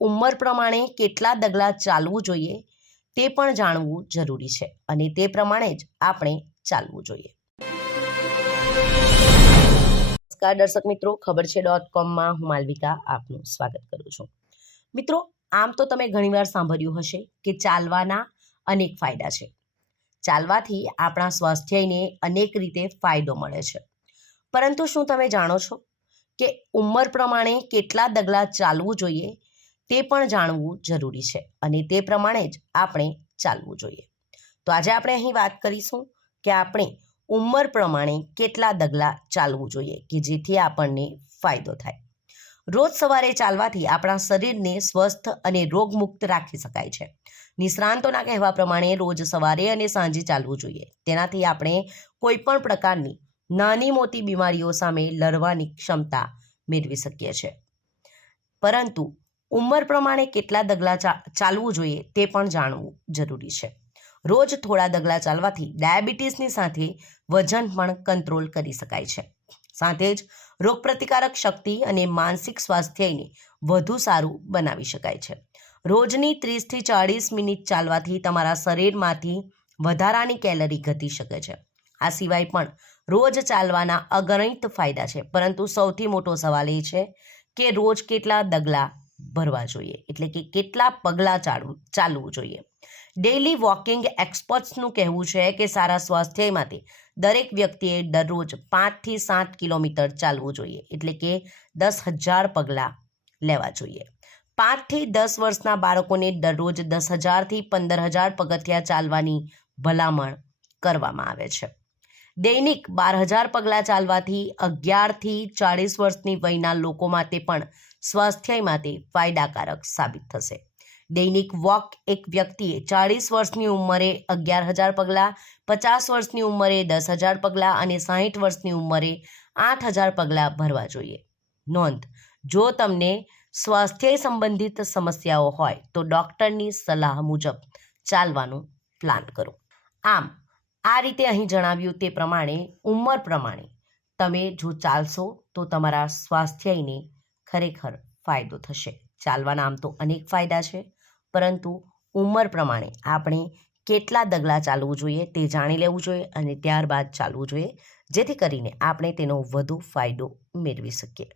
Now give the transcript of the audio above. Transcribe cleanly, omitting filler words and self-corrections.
ઉંમર પ્રમાણે કેટલા ડગલા ચાલવું જોઈએ તે પણ જાણવું જરૂરી છે અને તે પ્રમાણે જ આપણે ચાલવું જોઈએ। નમસ્કાર દર્શક મિત્રો, ખબર છે .com હું માલવિકા આપનું સ્વાગત કરું છું। મિત્રો, આમ તો તમે ઘણીવાર સાંભળ્યું હશે કે ચાલવાના અનેક ફાયદા છે। ચાલવાથી આપણા સ્વાસ્થ્યને અનેક રીતે ફાયદો મળે છે, પરંતુ શું તમે જાણો છો કે ઉંમર પ્રમાણે કેટલા ડગલા ચાલવું જોઈએ તે પણ જાણવું જરૂરી છે અને તે પ્રમાણે જ આપણે ચાલવું જોઈએ। તો આજે આપણે અહીં વાત કરીશું કે આપણે ઉંમર પ્રમાણે કેટલા ડગલા ચાલવું જોઈએ કે જેથી આપણને ફાયદો થાય। રોજ સવારે ચાલવાથી આપણા શરીરને સ્વસ્થ અને રોગમુક્ત રાખી શકાય છે। નિષ્ણાંતોના કહેવા પ્રમાણે રોજ સવારે અને સાંજે ચાલવું જોઈએ। તેનાથી આપણે કોઈ પણ પ્રકારની નાની મોટી બીમારીઓ સામે લડવાની ક્ષમતા મેળવી શકીએ છીએ। પરંતુ ઉંમર પ્રમાણે કેટલા ડગલા ચાલવું જોઈએ તે પણ જાણવું જરૂરી છે। રોજ થોડા ડગલા ચાલવાથી ડાયાબિટીસની સાથે વજન પણ કંટ્રોલ કરી શકાય છે। સાથે જ રોગપ્રતિકારક શક્તિ અને માનસિક સ્વાસ્થ્યને વધુ સારું બનાવી શકાય છે। રોજની 30થી 40 મિનિટ ચાલવાથી તમારા શરીરમાંથી વધારાની કેલરી ઘટી શકે છે। આ સિવાય પણ રોજ ચાલવાના અગણિત ફાયદા છે, પરંતુ સૌથી મોટો સવાલ એ છે કે રોજ કેટલા ડગલા ભરવા જોઈએ, એટલે કે કેટલા પગલાં ચાલવું જોઈએ। ડેઇલી વોકિંગ એક્સપર્ટ્સનું કહેવું છે કે સારા સ્વાસ્થ્ય માટે દરેક વ્યક્તિએ દરરોજ 5થી 7 કિલોમીટર ચાલવું જોઈએ, એટલે કે 10,000 પગલાં લેવા જોઈએ। 5 થી 10 વર્ષના બાળકોને દરરોજ 10,000થી 15,000 પગથિયાં ચાલવાની ભલામણ કરવામાં આવે છે। દૈનિક 12,000 પગલાં ચાલવાથી 11થી 40 વર્ષની વયના લોકો માટે પણ સ્વાસ્થ્ય માટે ફાયદાકારક સાબિત થશે। દૈનિક વોક એક વ્યક્તિએ 40 વર્ષની ઉંમરે 11,000 પગલાં, 50 વર્ષની ઉંમરે 10,000 પગલાં અને 60 વર્ષની ઉંમરે 8,000 પગલાં ભરવા જોઈએ। નોંધ: જો તમને સ્વાસ્થ્ય સંબંધિત સમસ્યાઓ હોય તો ડૉક્ટરની સલાહ મુજબ ચાલવાનું પ્લાન કરો। આમ આ રીતે અહીં જણાવ્યું તે પ્રમાણે ઉંમર પ્રમાણે તમે જો ચાલશો તો તમારા સ્વાસ્થ્યને ખરેખર ફાયદો થશે। ચાલવાના આમ તો અનેક ફાયદા છે, પરંતુ ઉંમર પ્રમાણે આપણે કેટલા ડગલા ચાલવું જોઈએ તે જાણી લેવું જોઈએ અને ત્યારબાદ ચાલવું જોઈએ, જેથી કરીને આપણે તેનો વધુ ફાયદો મેળવી શકીએ।